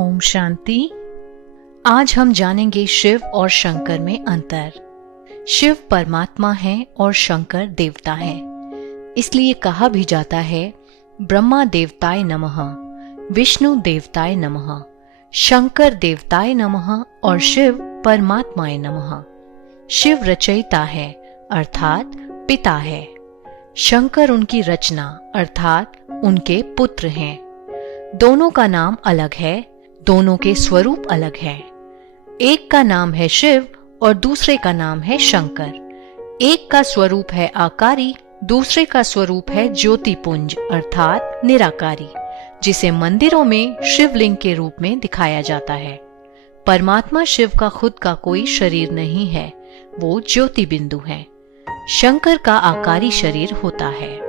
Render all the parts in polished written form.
ओम शांति। आज हम जानेंगे शिव और शंकर में अंतर। शिव परमात्मा है और शंकर देवता है। इसलिए कहा भी जाता है ब्रह्मा देवताय नमः, विष्णु देवताय नमः, शंकर देवताय नमः और शिव परमात्माय नमः। शिव रचयिता है अर्थात पिता है। शंकर उनकी रचना अर्थात उनके पुत्र हैं। दोनों का नाम अलग है, दोनों के स्वरूप अलग है। एक का नाम है शिव और दूसरे का नाम है शंकर। एक का स्वरूप है आकारी, दूसरे का स्वरूप है ज्योतिपुंज अर्थात निराकारी, जिसे मंदिरों में शिवलिंग के रूप में दिखाया जाता है। परमात्मा शिव का खुद का कोई शरीर नहीं है, वो ज्योति बिंदु है। शंकर का आकारी शरीर होता है।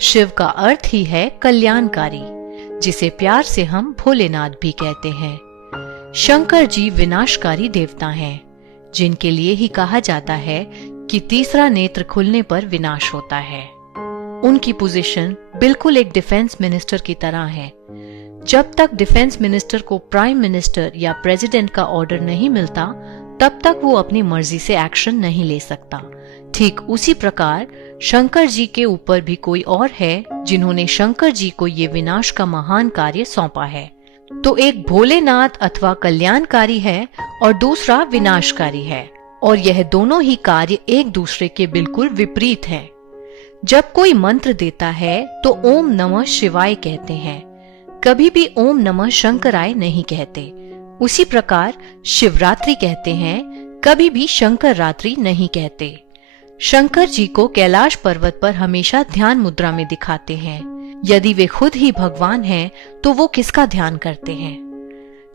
शिव का अर्थ ही है कल्याणकारी, जिसे प्यार से हम भोलेनाथ भी कहते हैं। शंकर जी विनाशकारी देवता हैं, जिनके लिए ही कहा जाता है कि तीसरा नेत्र खुलने पर विनाश होता है। उनकी पोजीशन बिल्कुल एक डिफेंस मिनिस्टर की तरह है। जब तक डिफेंस मिनिस्टर को प्राइम मिनिस्टर या प्रेसिडेंट का ऑर्डर नहीं मिलता, तब तक वो अपनी मर्जी से एक्शन नहीं ले सकता। ठीक उसी प्रकार शंकर जी के ऊपर भी कोई और है, जिन्होंने शंकर जी को ये विनाश का महान कार्य सौंपा है। तो एक भोलेनाथ अथवा कल्याणकारी है और दूसरा विनाशकारी है, और यह दोनों ही कार्य एक दूसरे के बिल्कुल विपरीत हैं। जब कोई मंत्र देता है तो ओम नमः शिवाय कहते हैं, कभी भी ओम नमः शंकराय नहीं कहते। उसी प्रकार शिवरात्रि कहते हैं, कभी भी शंकर रात्रि नहीं कहते। शंकर जी को कैलाश पर्वत पर हमेशा ध्यान मुद्रा में दिखाते हैं। यदि वे खुद ही भगवान हैं, तो वो किसका ध्यान करते हैं?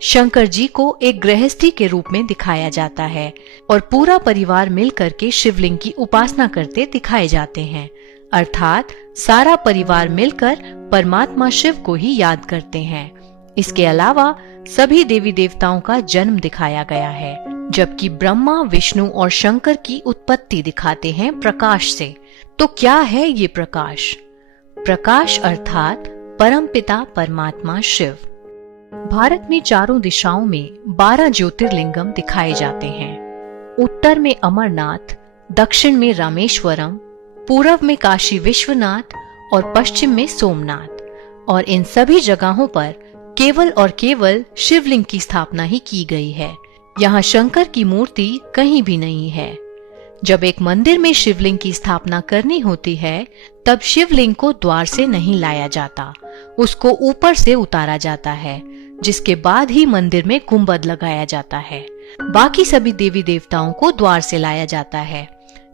शंकर जी को एक गृहस्थी के रूप में दिखाया जाता है और पूरा परिवार मिलकर के शिवलिंग की उपासना करते दिखाए जाते हैं, अर्थात सारा परिवार मिलकर परमात्मा शिव को ही याद करते हैं। इसके अलावा सभी देवी देवताओं का जन्म दिखाया गया है, जबकि ब्रह्मा, विष्णु और शंकर की उत्पत्ति दिखाते हैं प्रकाश से। तो क्या है ये प्रकाश? प्रकाश अर्थात परमपिता परमात्मा शिव। भारत में चारों दिशाओं में 12 ज्योतिर्लिंगम दिखाए जाते हैं। उत्तर में अमरनाथ, दक्षिण में रामेश्वरम, पूर्व में काशी विश्वनाथ और पश्चिम में सोमनाथ। और इन सभी जगहों पर केवल और केवल शिवलिंग की स्थापना ही की गई है। यहाँ शंकर की मूर्ति कहीं भी नहीं है। जब एक मंदिर में शिवलिंग की स्थापना करनी होती है, तब शिवलिंग को द्वार से नहीं लाया जाता, उसको ऊपर से उतारा जाता है, जिसके बाद ही मंदिर में गुंबद लगाया जाता है। बाकी सभी देवी देवताओं को द्वार से लाया जाता है।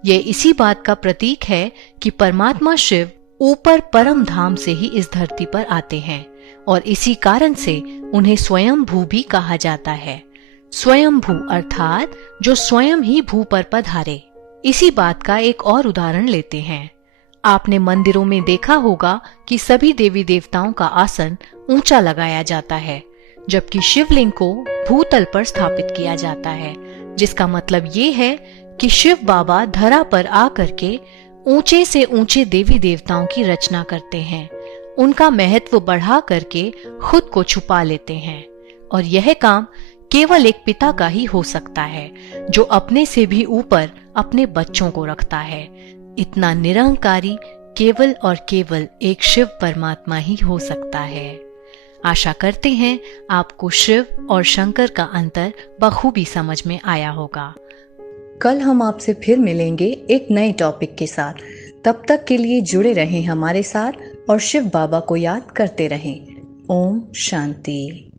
ये इसी बात का प्रतीक है कि परमात्मा शिव ऊपर परम धाम से ही इस धरती पर आते हैं, और इसी कारण से उन्हें स्वयंभू भी कहा जाता है। स्वयंभू अर्थात जो स्वयं ही भू पर पधारे। इसी बात का एक और उदाहरण लेते हैं। आपने मंदिरों में देखा होगा कि सभी देवी देवताओं का आसन ऊंचा लगाया जाता है, जबकि शिवलिंग को भूतल पर स्थापित किया जाता है, जिसका मतलब ये है कि शिव बाबा धरा पर आकर के ऊंचे से ऊंचे देवी देवताओं की रचना करते हैं, उनका महत्व बढ़ा करके खुद को छुपा लेते हैं। और यह काम केवल एक पिता का ही हो सकता है, जो अपने से भी ऊपर अपने बच्चों को रखता है। इतना निरंकारी केवल और केवल एक शिव परमात्मा ही हो सकता है। आशा करते हैं आपको शिव और शंकर का अंतर बखूबी समझ में आया होगा। कल हम आपसे फिर मिलेंगे एक नए टॉपिक के साथ। तब तक के लिए जुड़े रहें हमारे साथ और शिव बाबा को याद करते रहें। ओम शांति।